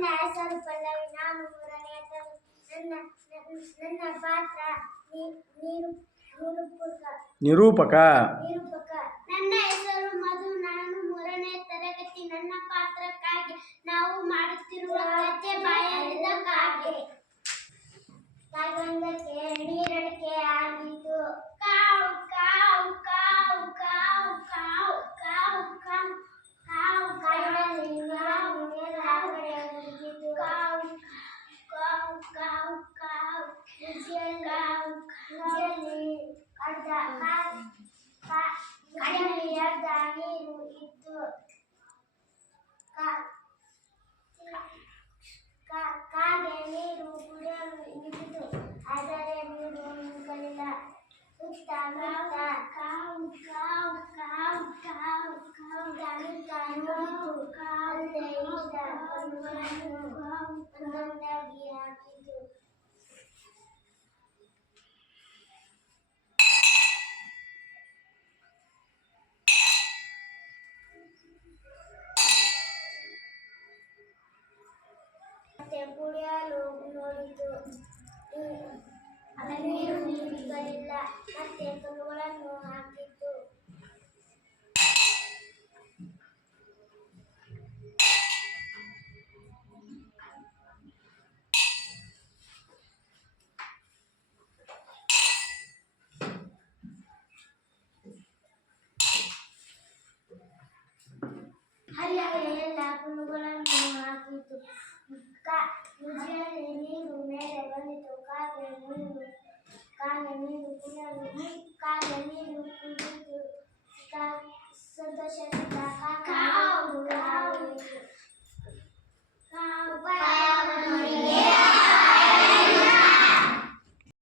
ನನ್ನ ಹೆಸರು ಪಲ್ಲವಿ. ನಾನು ಮೂರನೇ ನನ್ನ ನನ್ನ ಪಾತ್ರ ನಿರೂಪಕ. ನನ್ನ ಹೆಸರು ಮಧು. ನಾನು ಮೂರನೇ ತರಗತಿ. ನನ್ನ ಪಾತ್ರಕ್ಕಾಗಿ ನಾವು ಮಾಡುತ್ತಿರುವ ಕಥೆ ಬಾಯಾರಿದ ಕಾಗೆ. ಕಾಗೊಂದಕ್ಕೆ ನೀರಡಿಕೆ ಆಗಿತು. ಕಾವು ಕಾವು ಕಾವು ಕಾವು ಕಾವು ಕಾವು ಕಾವು ಕಾವು ಕಾಡಿನಲ್ಲಿ ನಾವು ಮೇಲಾಗಡೆ ಹೋಗಿದ್ದು. ಕಾವು ಕಾವು ಕಾವು ಕಾವು ರುಚಿಯಲ್ಲಿ ಅರ್ಧ ಕಾಡಿನಲ್ಲಿ ಅರ್ಧ ನೀರು ಇತ್ತು. ಕಾಗೆ ನೀರು ಕುಡಿಯಲು ನಿಂತಿತು. ಆದರೆ ನೀರು ನುಗ್ಗಲಿಲ್ಲ. ಸುತ್ತ ಮುತ್ತ ಕಾವು ಕಾವು ಕಾವು ಕಾವು ಕಾವು ನೋಡಿತು. ಅಲ್ಲೇ ಇದ್ದ ಹಣ್ಣುಗಳನ್ನು ಒಂದೊಂದಾಗಿ ಹಾಕಿತು. ಮತ್ತೆ ಕುಡಿಯಲು ನೋಡಿತು. ನೀರು ನಿಲ್ಲಲಿಲ್ಲ. ಮತ್ತೆ ಕಲ್ಲುಗಳನ್ನು ಹಾಕಿತು. ಅಲ್ಲೇ ಎಲ್ಲ ಕಲ್ಲುಗಳನ್ನು ಹಾಕಿತು. ರುಚಿಯಲ್ಲಿ ನೀರು ಮೇಲೆ ಬಂದಿತು. ಕಾಗೆ ನೀರು ಕುಡಿಯಿತು. ಸಂತೋಷದಿಂದ ಕಾವು ಕಾವು